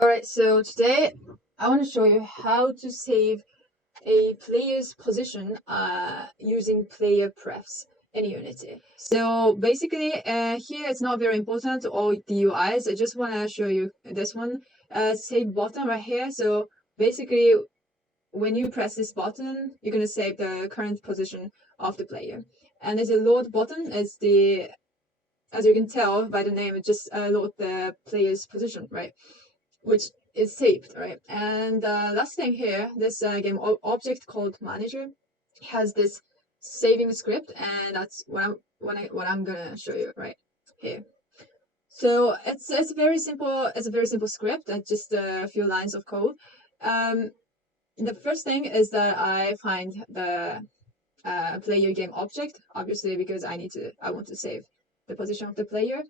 Alright, so today I want to show you how to save a player's position using PlayerPrefs in Unity. So basically, here it's not very important, all the UIs. I just want to show you this one, save button right here. So basically, when you press this button, you're going to save the current position of the player. And there's a load button, as you can tell by the name, it just load the player's position, right? Which is saved, right? And last thing here, this game object called manager has this saving script, and that's what I'm gonna show you right here. So it's very simple. It's a very simple script. Just a few lines of code. The first thing is that I find the player game object, obviously because I want to save the position of the player.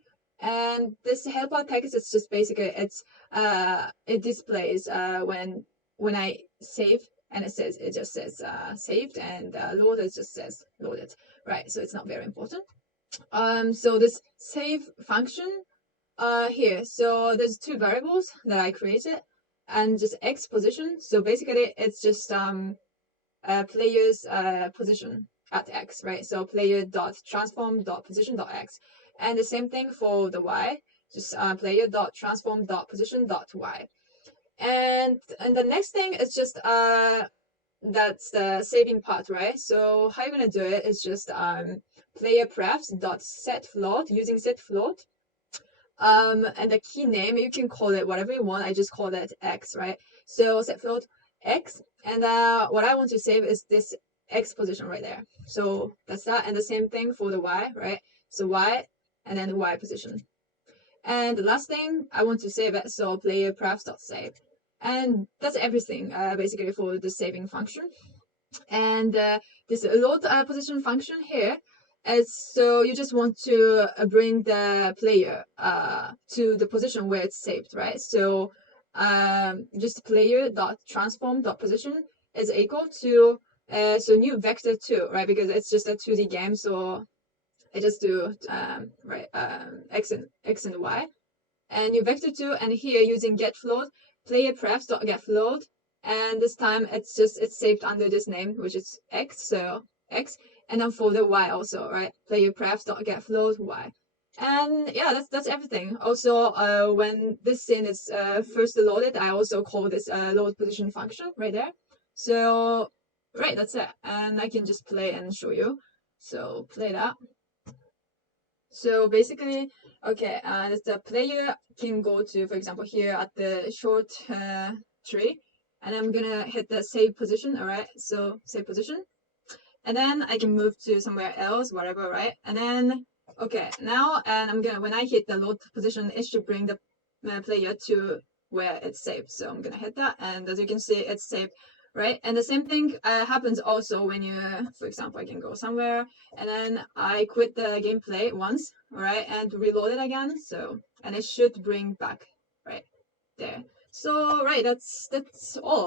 And this helper text is just basically it displays when I save, and it just says saved, and load, it just says loaded, right? So it's not very important. So this save function here, so there's two variables that I created, and just x position. So basically it's just player's position at x, right? So player dot transform dot position dot x, and the same thing for the y, just player dot transform dot position dot y. And the next thing is just that's the saving part, right? So how you're gonna do it is just PlayerPrefs dot set float, using set float. And the key name, you can call it whatever you want. I just call that x, right? So set float x, and what I want to save is this x position right there. So that's that, and the same thing for the y, right? So y, and then the y position. And the last thing I want to save it, so PlayerPrefs.save. And that's everything basically for the saving function. And this load position function here is, so you just want to bring the player to the position where it's saved, right? So just player dot transform dot position is equal to so new vector 2, right? Because it's just a 2D game, so I just do x and y, and new vector 2, and here using get float, PlayerPrefs dot get float, and this time it's saved under this name, which is x, so x, and then for the y also, right? PlayerPrefs dot get float y. And yeah, that's everything. Also, when this scene is first loaded, I also call this load position function right there. So right, that's it, and I can just play and show you. So play that. So basically, okay, the player can go to, for example, here at the short tree, and I'm gonna hit the save position, all right? So save position, and then I can move to somewhere else, whatever, right? And then, okay, now, and when I hit the load position, it should bring the player to where it's saved. So I'm gonna hit that, and as you can see, it's saved, right? And the same thing happens also when you, for example, I can go somewhere, and then I quit the gameplay once, right, and reload it again. So, and it should bring back right there. So right, that's all.